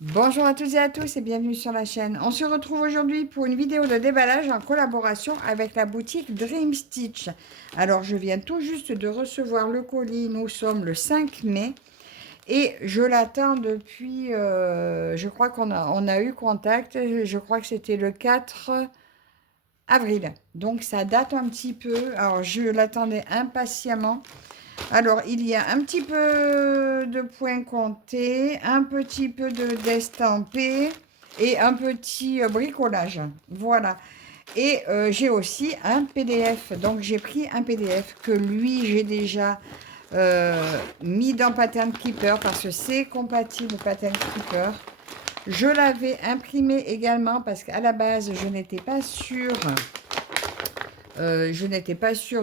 Bonjour à toutes et à tous et bienvenue sur la chaîne. On se retrouve aujourd'hui pour une vidéo de déballage en collaboration avec la boutique Dream Stitch. Alors je viens tout juste de recevoir le colis, nous sommes le 5 mai et je l'attends depuis, je crois qu'on a eu contact, je crois que c'était le 4 avril. Donc ça date un petit peu, alors je l'attendais impatiemment. Alors, il y a un petit peu de points comptés, un petit peu d'estampé et un petit bricolage. Voilà. Et j'ai aussi un PDF. Donc, j'ai pris un PDF que lui, j'ai déjà mis dans Pattern Keeper parce que c'est compatible Pattern Keeper. Je l'avais imprimé également parce qu'à la base, je n'étais pas sûre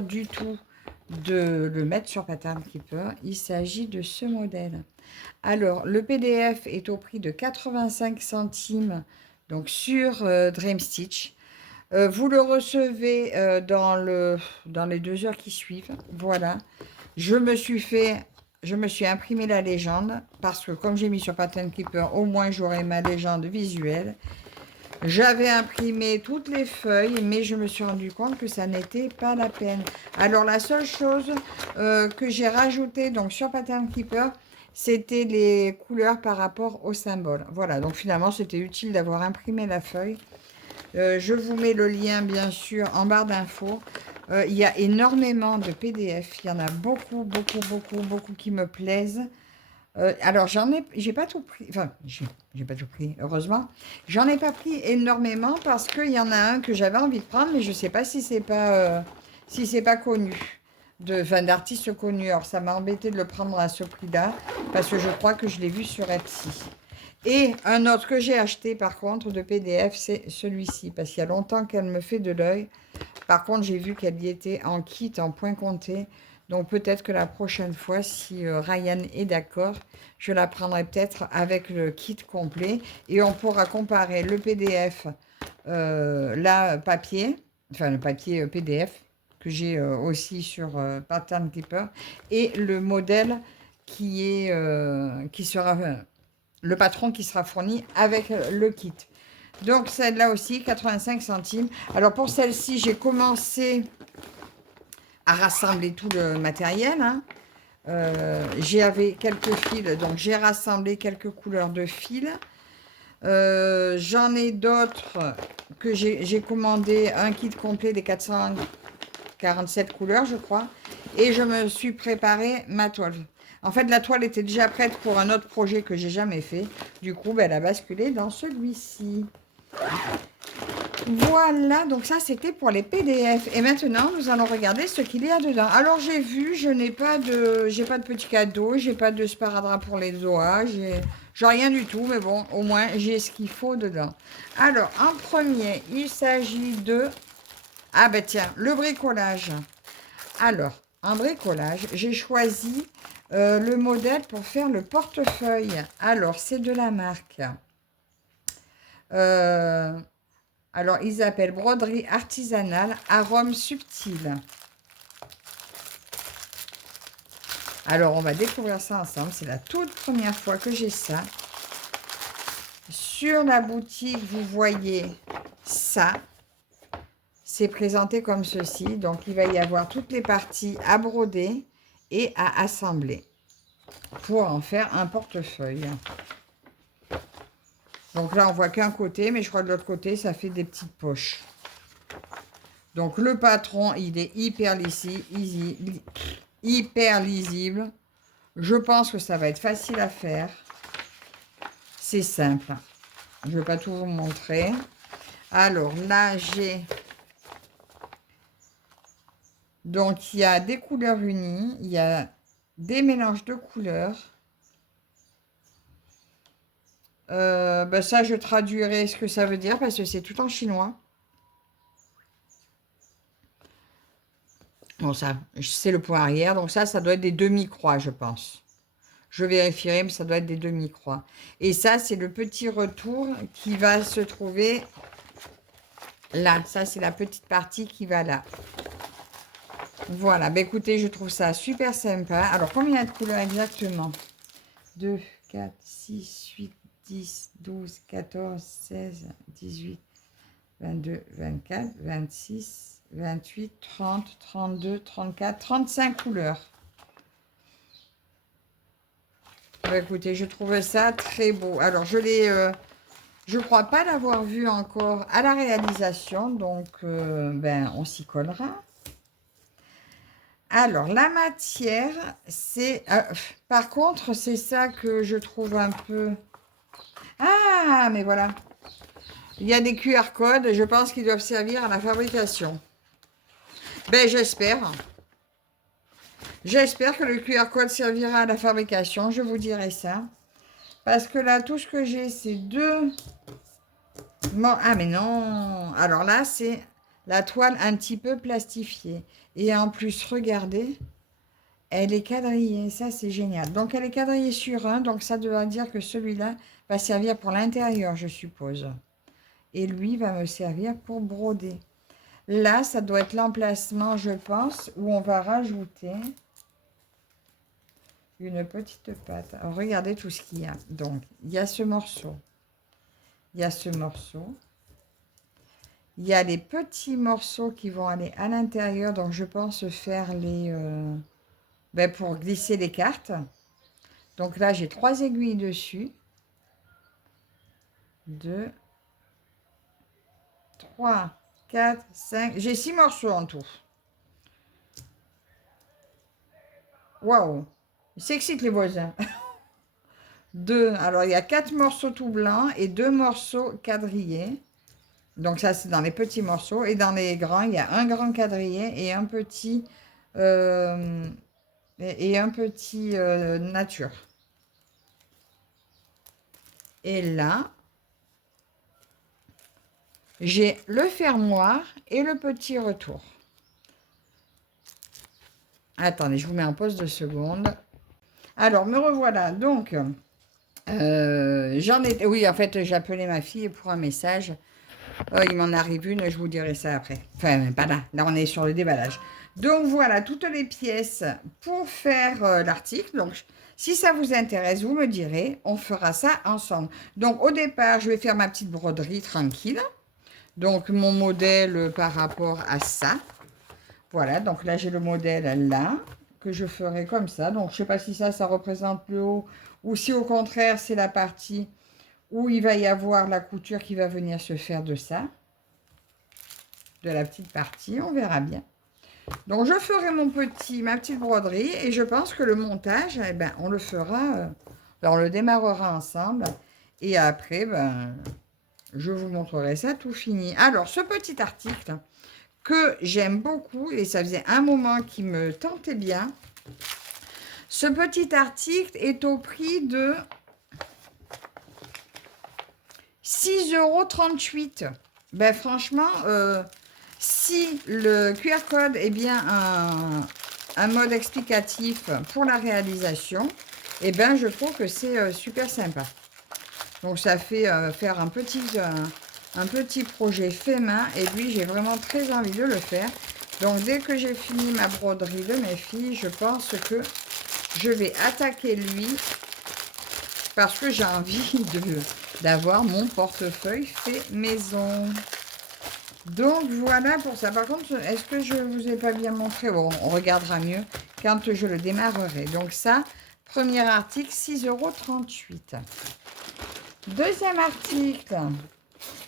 du tout de le mettre sur Pattern Keeper. Il s'agit de ce modèle. Alors, le PDF est au prix de 85 centimes donc sur Dream Stitch. Vous le recevez dans les 2 heures qui suivent. Voilà. Je me suis imprimé la légende parce que comme j'ai mis sur Pattern Keeper, au moins j'aurai ma légende visuelle. J'avais imprimé toutes les feuilles, mais je me suis rendu compte que ça n'était pas la peine. Alors, la seule chose que j'ai rajoutée donc, sur Pattern Keeper, c'était les couleurs par rapport au symbole. Voilà, donc finalement, c'était utile d'avoir imprimé la feuille. Je vous mets le lien, bien sûr, en barre d'infos. Il y a énormément de PDF. Il y en a beaucoup, beaucoup, beaucoup, beaucoup qui me plaisent. Alors, j'ai pas tout pris, enfin, j'ai pas tout pris, heureusement. J'en ai pas pris énormément parce qu'il y en a un que j'avais envie de prendre, mais je sais pas si c'est pas connu, enfin, d'artistes connus. Alors, ça m'a embêté de le prendre à ce prix-là parce que je crois que je l'ai vu sur Etsy. Et un autre que j'ai acheté, par contre, de PDF, c'est celui-ci parce qu'il y a longtemps qu'elle me fait de l'œil. Par contre, j'ai vu qu'elle y était en kit, en point compté. Donc peut-être que la prochaine fois, si Ryan est d'accord, je la prendrai peut-être avec le kit complet et on pourra comparer le PDF, là, papier, enfin le papier PDF que j'ai aussi sur Pattern Keeper et le modèle qui sera, le patron qui sera fourni avec le kit. Donc celle-là aussi, 85 centimes. Alors pour celle-ci, j'ai commencé à rassembler tout le matériel. Hein. J'avais quelques fils, donc j'ai rassemblé quelques couleurs de fils. J'en ai d'autres que j'ai commandé un kit complet des 447 couleurs, je crois. Et je me suis préparé ma toile. En fait, la toile était déjà prête pour un autre projet que j'ai jamais fait. Du coup, ben, elle a basculé dans celui-ci. Voilà, donc ça c'était pour les PDF. Et maintenant, nous allons regarder ce qu'il y a dedans. Alors j'ai vu, j'ai pas de petit cadeau, j'ai pas de sparadrap pour les doigts, j'ai rien du tout, mais bon, au moins j'ai ce qu'il faut dedans. Alors, en premier, il s'agit de... Ah ben tiens, le bricolage. Alors, en bricolage, j'ai choisi le modèle pour faire le portefeuille. Alors, c'est de la marque... Euh, Alors, ils appellent broderie artisanale, arôme subtil. Alors, on va découvrir ça ensemble. C'est la toute première fois que j'ai ça. Sur la boutique, vous voyez ça. C'est présenté comme ceci. Donc, il va y avoir toutes les parties à broder et à assembler pour en faire un portefeuille. Donc là, on voit qu'un côté, mais je crois que de l'autre côté, ça fait des petites poches. Donc, le patron, il est hyper lisible. Je pense que ça va être facile à faire. C'est simple. Je ne vais pas tout vous montrer. Alors là, j'ai... Donc, il y a des couleurs unies. Il y a des mélanges de couleurs. Ben ça, je traduirai ce que ça veut dire parce que c'est tout en chinois. Bon, ça, c'est le point arrière. Donc ça doit être des demi-croix, je pense. Je vérifierai, mais ça doit être des demi-croix. Et ça, c'est le petit retour qui va se trouver là. Ça, c'est la petite partie qui va là. Voilà. Ben, écoutez, je trouve ça super sympa. Alors, combien de couleurs exactement? 2, 4, 6, 8, 10, 12, 14, 16, 18, 22, 24, 26, 28, 30, 32, 34, 35 couleurs. Bah, écoutez, je trouve ça très beau. Alors, je crois pas l'avoir vu encore à la réalisation, donc ben, on s'y collera. Alors, la matière, c'est... par contre, c'est ça que je trouve un peu... Ah, mais voilà. Il y a des QR codes, je pense qu'ils doivent servir à la fabrication. Ben, j'espère. J'espère que le QR code servira à la fabrication, je vous dirai ça. Parce que là, tout ce que j'ai, c'est deux... Ah, mais non. Alors là, c'est la toile un petit peu plastifiée. Et en plus, regardez, elle est quadrillée. Ça, c'est génial. Donc, elle est quadrillée sur un. Donc, ça doit dire que celui-là va servir pour l'intérieur, je suppose. Et lui va me servir pour broder. Là, ça doit être l'emplacement, je pense, où on va rajouter une petite pâte. Alors, regardez tout ce qu'il y a. Donc, il y a ce morceau. Il y a ce morceau. Il y a les petits morceaux qui vont aller à l'intérieur. Donc, je pense faire les... ben, pour glisser les cartes. Donc là, j'ai 3 aiguilles dessus. 2, 3, 4, 5. J'ai 6 morceaux en tout. Waouh! C'est excite les voisins. 2. Alors, il y a 4 morceaux tout blancs et 2 morceaux quadrillés. Donc, ça, c'est dans les petits morceaux. Et dans les grands, il y a un grand quadrillé et un petit... nature. Et là, j'ai le fermoir et le petit retour. Attendez, je vous mets en pause 2 secondes. Alors, me revoilà. Donc, j'en ai... Oui, en fait, j'ai appelé ma fille pour un message. Il m'en arrive une, je vous dirai ça après. Enfin, pas là. Là, on est sur le déballage. Donc, voilà, toutes les pièces pour faire l'article. Donc, si ça vous intéresse, vous me direz. On fera ça ensemble. Donc, au départ, je vais faire ma petite broderie tranquille. Donc, mon modèle par rapport à ça. Voilà, donc là, j'ai le modèle là, que je ferai comme ça. Donc, je ne sais pas si ça représente le haut, ou si au contraire, c'est la partie où il va y avoir la couture qui va venir se faire de ça. De la petite partie, on verra bien. Donc, je ferai ma petite broderie, et je pense que le montage, eh ben, on le fera, on le démarrera ensemble. Et après, ben, je vous montrerai ça tout fini. Alors, ce petit article... que j'aime beaucoup et ça faisait un moment qui me tentait bien. Ce petit article est au prix de 6,38 €. Ben franchement, si le QR code est bien un mode explicatif pour la réalisation, eh ben je trouve que c'est super sympa. Donc ça fait faire un petit projet fait main et lui j'ai vraiment très envie de le faire. Donc dès que j'ai fini ma broderie de mes filles, je pense que je vais attaquer lui parce que j'ai envie d'avoir mon portefeuille fait maison. Donc voilà pour ça. Par contre, est-ce que je vous ai pas bien montré? Bon, on regardera mieux quand je le démarrerai. Donc ça, premier article, 6,38 €. Deuxième article.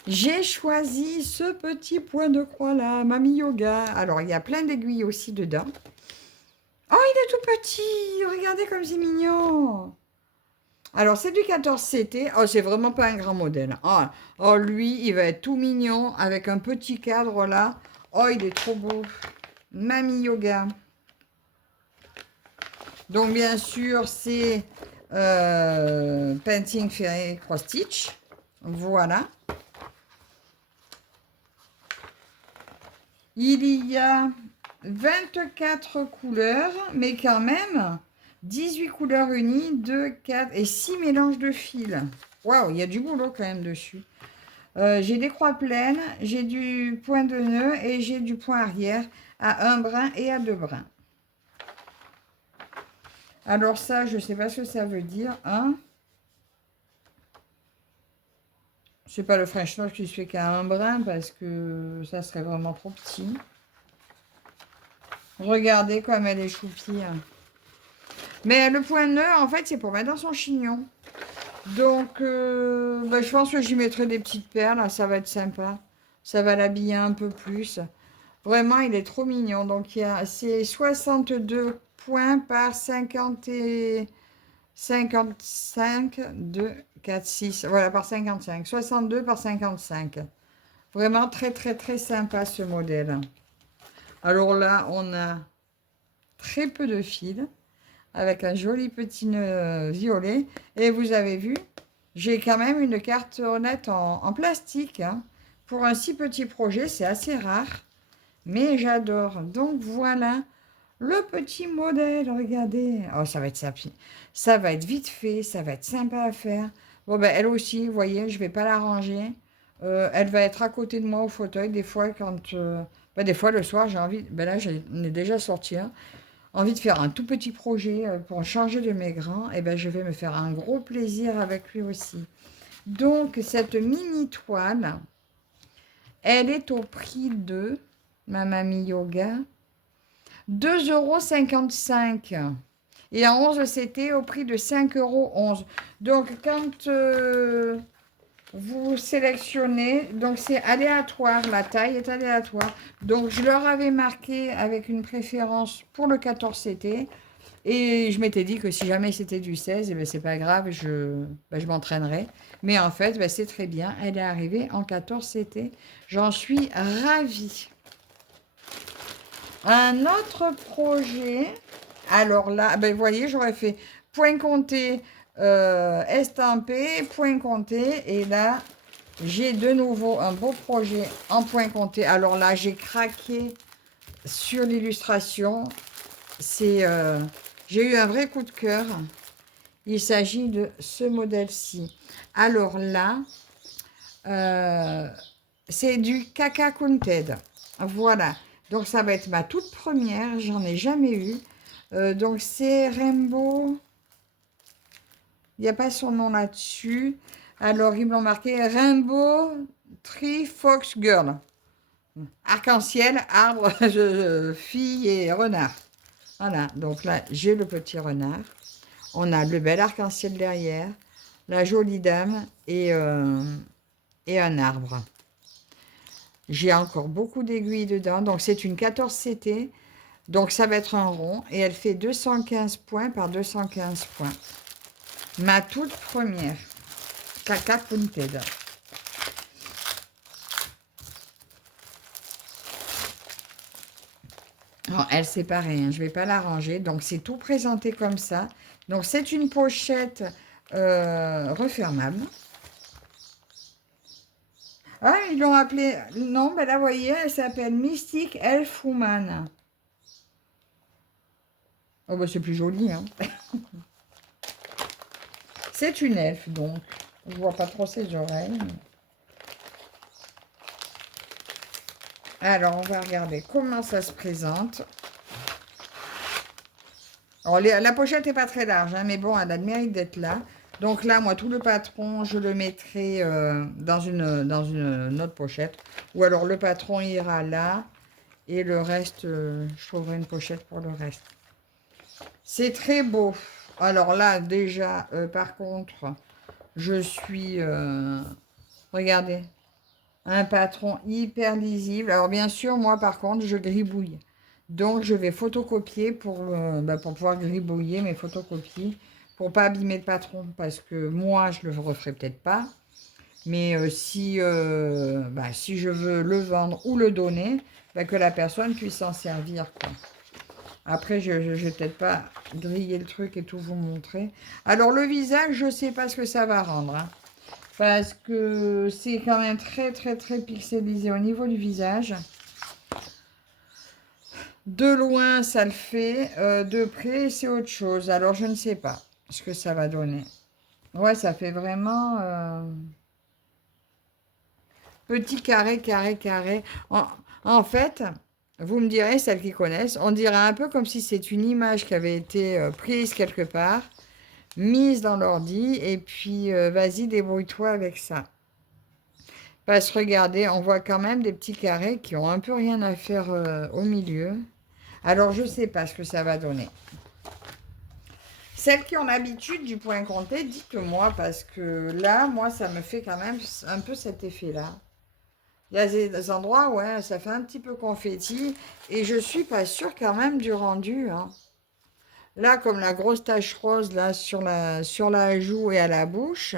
J'ai choisi ce petit point de croix là, Mamie Yoga. Alors, il y a plein d'aiguilles aussi dedans. Oh, il est tout petit. Regardez comme c'est mignon. Alors, c'est du 14CT. Oh, c'est vraiment pas un grand modèle. Oh, oh, lui, il va être tout mignon avec un petit cadre là. Oh, il est trop beau. Mamie Yoga. Donc, bien sûr, c'est Painting Ferré Cross Stitch. Voilà. Il y a 24 couleurs, mais quand même 18 couleurs unies, 2, 4 et 6 mélanges de fils. Waouh, il y a du boulot quand même dessus. J'ai des croix pleines, j'ai du point de nœud et j'ai du point arrière à 1 brin et à 2 brins. Alors ça, je ne sais pas ce que ça veut dire. 1, C'est pas le French Nose qui se fait qu'à un brin parce que ça serait vraiment trop petit. Regardez comme elle est choupie. Mais le point nœud, en fait, c'est pour mettre dans son chignon. Donc, bah, je pense que j'y mettrai des petites perles. Ça va être sympa. Ça va l'habiller un peu plus. Vraiment, il est trop mignon. Donc, c'est 62 points par 50 et 55, 2, 4, 6. Voilà, par 55. 62 par 55. Vraiment très, très, très sympa ce modèle. Alors là, on a très peu de fils avec un joli petit nœud violet. Et vous avez vu, j'ai quand même une carte honnête en plastique. Hein. Pour un si petit projet, c'est assez rare. Mais j'adore. Donc voilà le petit modèle. Regardez. Oh, ça va être sympa. Ça va être vite fait. Ça va être sympa à faire. Bon, ben, elle aussi, vous voyez, je ne vais pas la ranger. Elle va être à côté de moi au fauteuil. Des fois, des fois, le soir, j'ai envie. Ben là, on est déjà sorti. Hein, envie de faire un tout petit projet pour changer de mes grands. Et ben, je vais me faire un gros plaisir avec lui aussi. Donc, cette mini toile, elle est au prix de ma mamie yoga. 2,55 €. Et en 11, c'était au prix de 5,11 €. Donc, quand vous sélectionnez, donc c'est aléatoire, la taille est aléatoire. Donc, je leur avais marqué avec une préférence pour le 14 CT. Et je m'étais dit que si jamais c'était du 16, eh ben, c'est pas grave, je m'entraînerai. Mais en fait, ben, c'est très bien. Elle est arrivée en 14 CT. J'en suis ravie. Un autre projet, alors là, ben, vous voyez, j'aurais fait point compté, estampé, point compté, et là, j'ai de nouveau un beau projet en point compté. Alors là, j'ai craqué sur l'illustration. J'ai eu un vrai coup de cœur. Il s'agit de ce modèle-ci. Alors là, c'est du Caca Counted. Voilà. Donc, ça va être ma toute première. J'en ai jamais eu. Donc, c'est Rainbow. Il n'y a pas son nom là-dessus. Alors, ils m'ont marqué Rainbow Tree Fox Girl. Arc-en-ciel, arbre, fille et renard. Voilà. Donc là, j'ai le petit renard. On a le bel arc-en-ciel derrière. La jolie dame et un arbre. J'ai encore beaucoup d'aiguilles dedans. Donc, c'est une 14 CT. Donc, ça va être un rond. Et elle fait 215 points par 215 points. Ma toute première. Caca Counted. Alors, elle, c'est pareil. Hein, je ne vais pas la ranger. Donc, c'est tout présenté comme ça. Donc, c'est une pochette refermable. Ah, ils l'ont appelée... Non, ben là, vous voyez, elle s'appelle Mystic Elf Woman. Oh, ben c'est plus joli, hein. C'est une elfe, donc. Je vois pas trop ses oreilles. Alors, on va regarder comment ça se présente. Alors, la pochette n'est pas très large, hein, mais bon, elle a le mérite d'être là. Donc là, moi, tout le patron, je le mettrai dans une autre pochette. Ou alors, le patron ira là. Et le reste, je trouverai une pochette pour le reste. C'est très beau. Alors là, déjà, par contre, je suis... regardez, un patron hyper lisible. Alors bien sûr, moi, par contre, je gribouille. Donc, je vais photocopier pour pouvoir gribouiller mes photocopies. Pour pas abîmer le patron. Parce que moi, je le referai peut-être pas. Mais si je veux le vendre ou le donner, que la personne puisse s'en servir, quoi. Après, je ne vais peut-être pas griller le truc et tout vous montrer. Alors, le visage, je ne sais pas ce que ça va rendre. Hein, parce que c'est quand même très, très, très pixelisé au niveau du visage. De loin, ça le fait. De près, c'est autre chose. Alors, je ne sais pas ce que ça va donner. Ouais, ça fait vraiment... petit carré, carré, carré. En fait, vous me direz, celles qui connaissent, on dirait un peu comme si c'est une image qui avait été prise quelque part, mise dans l'ordi, et puis vas-y, débrouille-toi avec ça. Parce que regardez, on voit quand même des petits carrés qui ont un peu rien à faire au milieu. Alors, je ne sais pas ce que ça va donner. Celles qui ont l'habitude du point compté, dites-moi, parce que là, moi, ça me fait quand même un peu cet effet-là. Il y a des endroits, ouais, ça fait un petit peu confetti, et je suis pas sûre quand même du rendu, hein. Là, comme la grosse tache rose, là, sur la joue et à la bouche,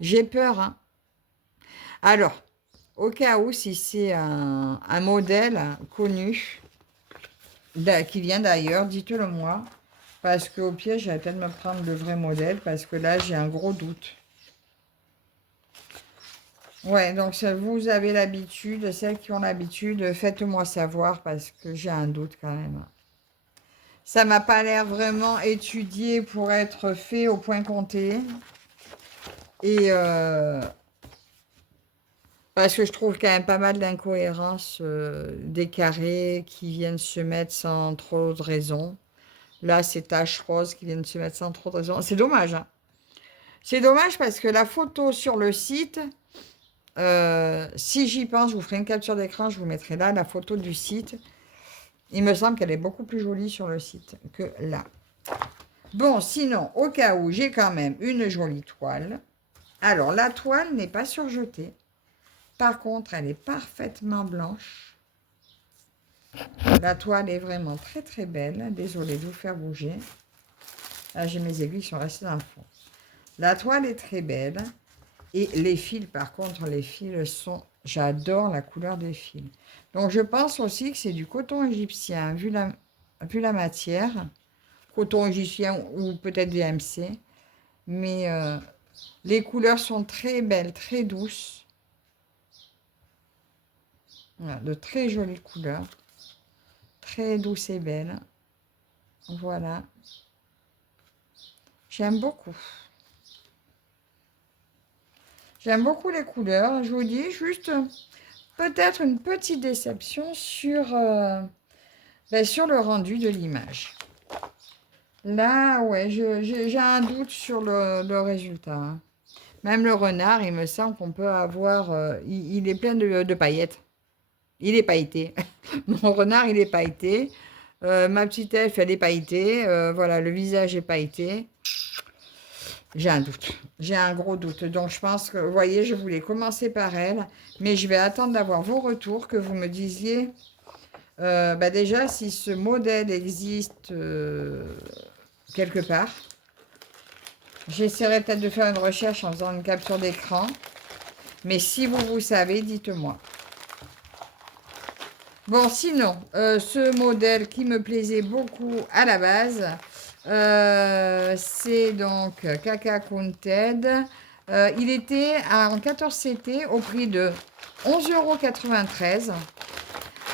j'ai peur, hein. Alors, au cas où, si c'est un modèle connu, qui vient d'ailleurs, dites-le moi. Parce qu'au pire, j'ai peut-être me prendre le vrai modèle, parce que là, j'ai un gros doute. Ouais, donc vous avez l'habitude, celles qui ont l'habitude, faites-moi savoir, parce que j'ai un doute quand même. Ça m'a pas l'air vraiment étudié pour être fait au point compté. Et parce que je trouve quand même pas mal d'incohérences, des carrés qui viennent se mettre sans trop de raison. Là, c'est taches roses qui viennent se mettre sans trop de raison. C'est dommage, hein. C'est dommage parce que la photo sur le site, si j'y pense, je vous ferai une capture d'écran, je vous mettrai là la photo du site. Il me semble qu'elle est beaucoup plus jolie sur le site que là. Bon, sinon, au cas où, j'ai quand même une jolie toile. Alors, la toile n'est pas surjetée. Par contre, elle est parfaitement blanche. La toile est vraiment très très belle. Désolée de vous faire bouger. Là, j'ai mes aiguilles qui sont restées dans le fond. La toile est très belle. Et les fils, par contre, les fils sont... J'adore la couleur des fils. Donc, je pense aussi que c'est du coton égyptien, vu la matière. Coton égyptien ou peut-être DMC. Mais les couleurs sont très belles, très douces. Voilà, de très jolies couleurs. Très douces et belles. Voilà. J'aime beaucoup. J'aime beaucoup les couleurs. Je vous dis juste peut-être une petite déception sur le rendu de l'image. Là, ouais, j'ai un doute sur le résultat, hein. Même le renard, il me semble qu'on peut avoir... il est plein de paillettes. Il est pailleté. Mon renard, il est pailleté. Ma petite elfe, elle est pailletée. Voilà, le visage est pailleté. J'ai un doute. J'ai un gros doute. Donc, je pense que, vous voyez, je voulais commencer par elle. Mais je vais attendre d'avoir vos retours, que vous me disiez... bah déjà, si ce modèle existe quelque part. J'essaierai peut-être de faire une recherche en faisant une capture d'écran. Mais si vous savez, dites-moi. Bon, sinon, ce modèle qui me plaisait beaucoup à la base, c'est donc Kaka Counted. Il était en 14 CT au prix de 11,93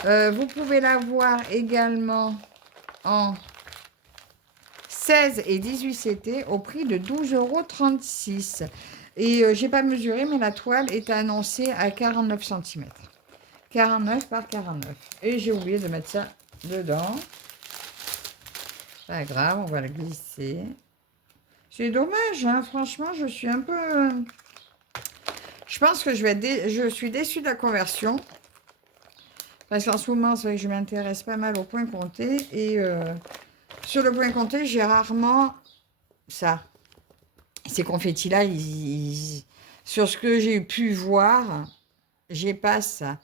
€. Vous pouvez l'avoir également en 16 et 18 CT au prix de 12,36 €. Et j'ai pas mesuré, mais la toile est annoncée à 49 cm. 49 par 49. Et j'ai oublié de mettre ça dedans. Pas grave, on va le glisser. C'est dommage, hein, franchement, je suis un peu... Je pense que je suis déçue de la conversion. Parce qu'en ce moment, c'est vrai que je m'intéresse pas mal au point compté. Et sur le point compté, j'ai rarement ça. Ces confettis-là, sur ce que j'ai pu voir, j'ai pas ça.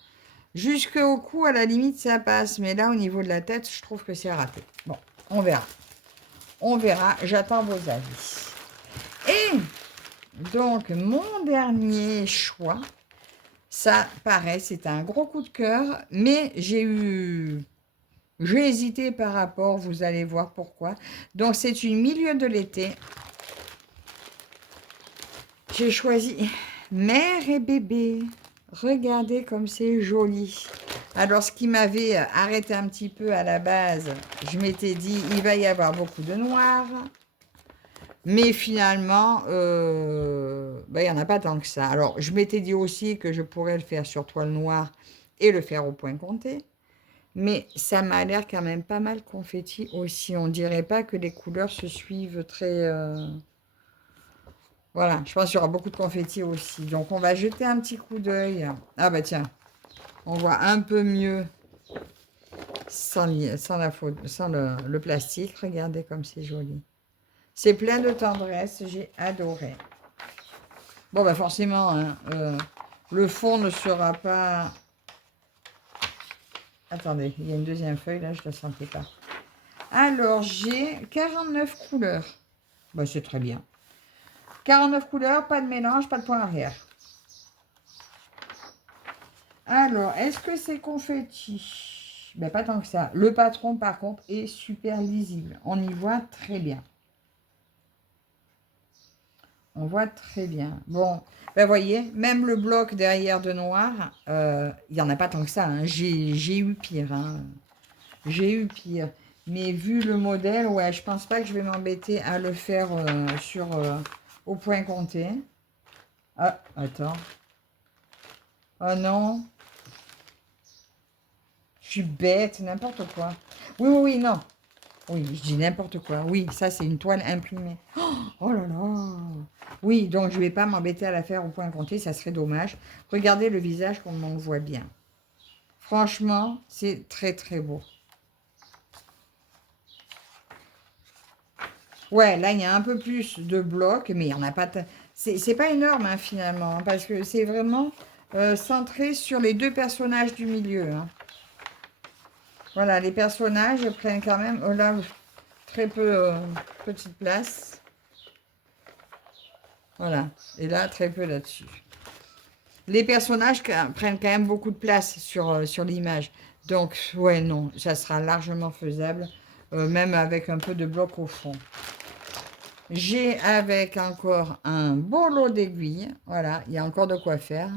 Jusqu'au cou, à la limite, ça passe. Mais là, au niveau de la tête, je trouve que c'est raté. Bon, on verra. On verra. J'attends vos avis. Et donc, mon dernier choix, ça, pareil, c'est un gros coup de cœur. Mais j'ai hésité par rapport, vous allez voir pourquoi. Donc, c'est une milieu de l'été. J'ai choisi mère et bébé. Regardez comme c'est joli. Alors, ce qui m'avait arrêté un petit peu à la base, je m'étais dit, il va y avoir beaucoup de noir. Mais finalement, il n'y en a pas tant que ça. Alors, je m'étais dit aussi que je pourrais le faire sur toile noire et le faire au point compté. Mais ça m'a l'air quand même pas mal confetti aussi. On dirait pas que les couleurs se suivent très... Voilà, je pense qu'il y aura beaucoup de confettis aussi. Donc, on va jeter un petit coup d'œil. Ah bah tiens, on voit un peu mieux sans la faute, sans le plastique. Regardez comme c'est joli. C'est plein de tendresse, j'ai adoré. Bon, bah forcément, hein, le fond ne sera pas... Attendez, il y a une deuxième feuille, là, je ne la sentais pas. Alors, j'ai 49 couleurs. Bah, c'est très bien. 49 couleurs, pas de mélange, pas de point arrière. Alors, est-ce que c'est confetti? Ben, pas tant que ça. Le patron, par contre, est super lisible. On y voit très bien. On voit très bien. Bon, ben voyez, même le bloc derrière de noir, il n'y en a pas tant que ça. Hein. J'ai eu pire. Hein. J'ai eu pire. Mais vu le modèle, ouais, je pense pas que je vais m'embêter à le faire au point compté. Ah, attends. Oh non. Je suis bête, n'importe quoi. Oui, oui, oui, non. Oui, je dis n'importe quoi. Oui, ça, c'est une toile imprimée. Oh là là. Oui, donc je ne vais pas m'embêter à la faire au point compté, ça serait dommage. Regardez le visage comme on voit bien. Franchement, c'est très, très beau. Ouais, là, il y a un peu plus de blocs, mais il n'y en a pas... C'est pas énorme, hein, finalement, hein, parce que c'est vraiment centré sur les deux personnages du milieu. Hein. Voilà, les personnages prennent quand même, là, très peu petite place. Voilà, et là, très peu là-dessus. Les personnages prennent quand même beaucoup de place sur l'image. Donc, ouais, non, ça sera largement faisable, même avec un peu de bloc au fond. J'ai avec encore un beau lot d'aiguilles. Voilà, il y a encore de quoi faire.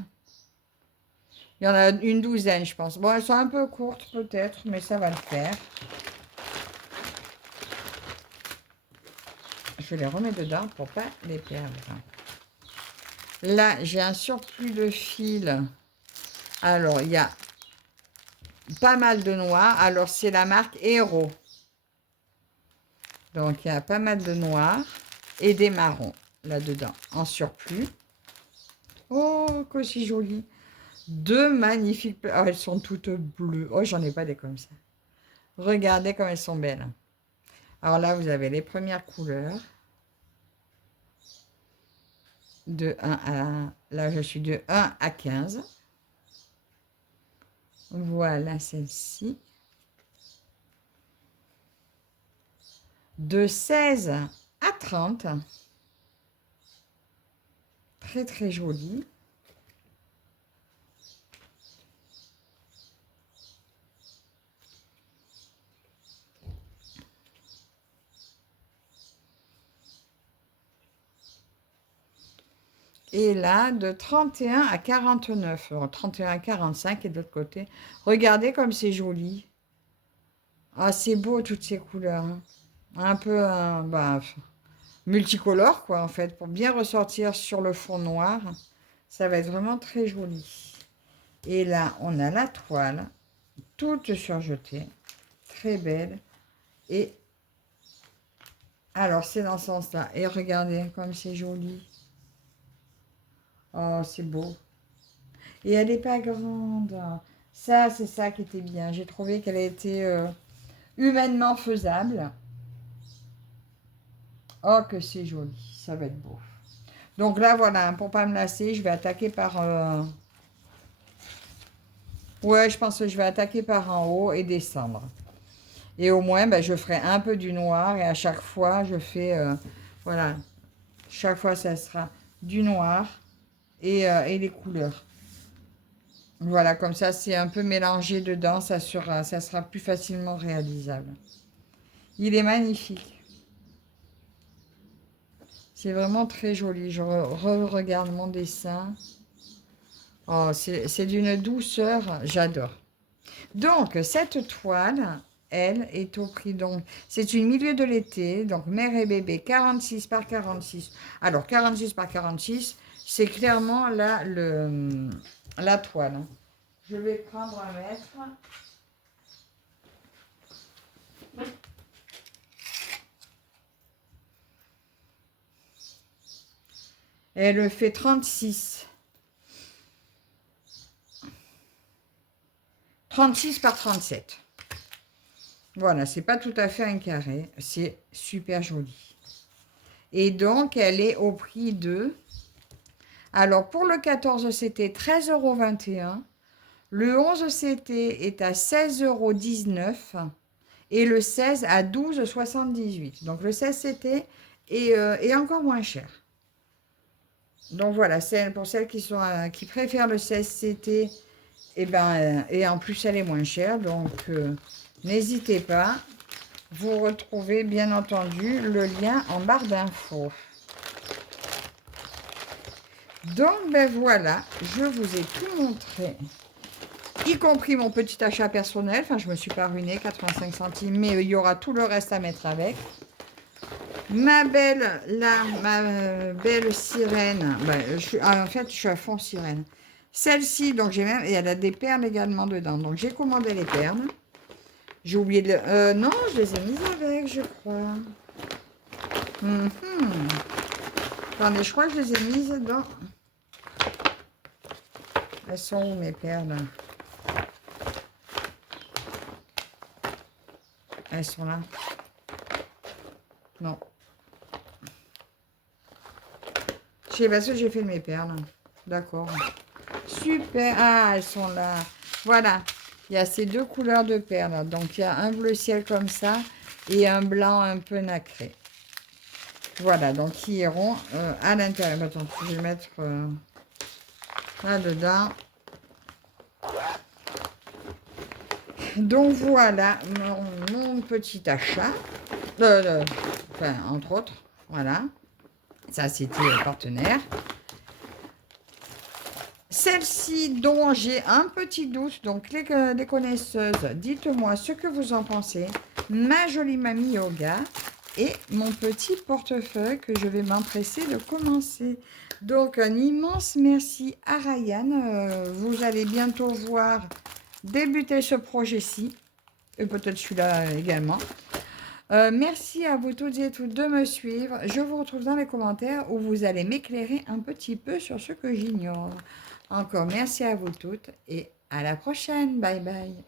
Il y en a une douzaine, je pense. Bon, elles sont un peu courtes peut-être, mais ça va le faire. Je les remets dedans pour pas les perdre. Là, j'ai un surplus de fil. Alors, il y a pas mal de noir. Alors, c'est la marque Hero. Donc, il y a pas mal de noir et des marrons là-dedans, en surplus. Oh, que c'est joli. Deux magnifiques... Oh, elles sont toutes bleues. Oh, j'en ai pas des comme ça. Regardez comme elles sont belles. Alors là, vous avez les premières couleurs. De 1 à... Là, je suis de 1 à 15. Voilà celle-ci. De 16 à 30. Très, très jolie. Et là, de 31 à 49. Alors, 31 à 45 et de l'autre côté. Regardez comme c'est joli. Ah, c'est beau toutes ces couleurs. Hein. Un peu bah, multicolore, quoi, en fait. Pour bien ressortir sur le fond noir. Ça va être vraiment très joli. Et là, on a la toile. Toute surjetée. Très belle. Et alors, c'est dans ce sens-là. Et regardez comme c'est joli. Oh, c'est beau. Et elle n'est pas grande. Ça, c'est ça qui était bien. J'ai trouvé qu'elle était humainement faisable. Oh, que c'est joli. Ça va être beau. Donc là, voilà, pour pas me lasser, je vais attaquer par... Ouais, je pense que je vais attaquer par en haut et descendre. Et au moins, ben, je ferai un peu du noir. Et à chaque fois, je fais... voilà. Chaque fois, ça sera du noir et les couleurs. Voilà, comme ça, c'est un peu mélangé dedans. Ça sera plus facilement réalisable. Il est magnifique. C'est vraiment très joli. Je regarde mon dessin. Oh, c'est d'une douceur. J'adore. Donc, cette toile, elle, est au prix. Donc, c'est une milieu de l'été. Donc, mère et bébé, 46 par 46. Alors, 46 par 46, c'est clairement là, la toile. Je vais prendre un mètre. Elle fait 36. 36 par 37. Voilà, c'est pas tout à fait un carré. C'est super joli. Et donc, elle est au prix de... Alors, pour le 14, c'était 13,21 €. Le 11 CT est à 16,19 € et le 16 à 12,78 €. Donc le 16 CT est encore moins cher. Donc voilà, pour celles qui préfèrent le 16 CT, et en plus elle est moins chère. Donc n'hésitez pas. Vous retrouvez bien entendu le lien en barre d'infos. Donc voilà, je vous ai tout montré, y compris mon petit achat personnel. Enfin, je me suis pas ruinée, 85 centimes, mais il y aura tout le reste à mettre avec. Ma belle sirène, en fait, je suis à fond sirène. Celle-ci, donc j'ai même, et elle a des perles également dedans. Donc j'ai commandé les perles. J'ai oublié de... non, je les ai mises avec, je crois. Attendez, je crois que je les ai mises dans... Elles sont où mes perles? Elles sont là. Non. Je sais pas ce que j'ai fait de mes perles. D'accord. Super. Ah, elles sont là. Voilà. Il y a ces deux couleurs de perles. Donc, il y a un bleu ciel comme ça et un blanc un peu nacré. Voilà. Donc, qui iront à l'intérieur. Attends, je vais mettre là-dedans. Donc, voilà mon petit achat. Enfin, entre autres. Voilà. Ça, c'était partenaire. Celle-ci dont j'ai un petit doute, donc les connaisseuses, dites-moi ce que vous en pensez. Ma jolie mamie yoga et mon petit portefeuille que je vais m'empresser de commencer. Donc un immense merci à Ryan. Vous allez bientôt voir débuter ce projet-ci. Et peut-être celui-là également. Merci à vous toutes et tous de me suivre. Je vous retrouve dans les commentaires où vous allez m'éclairer un petit peu sur ce que j'ignore. Encore merci à vous toutes et à la prochaine. Bye bye.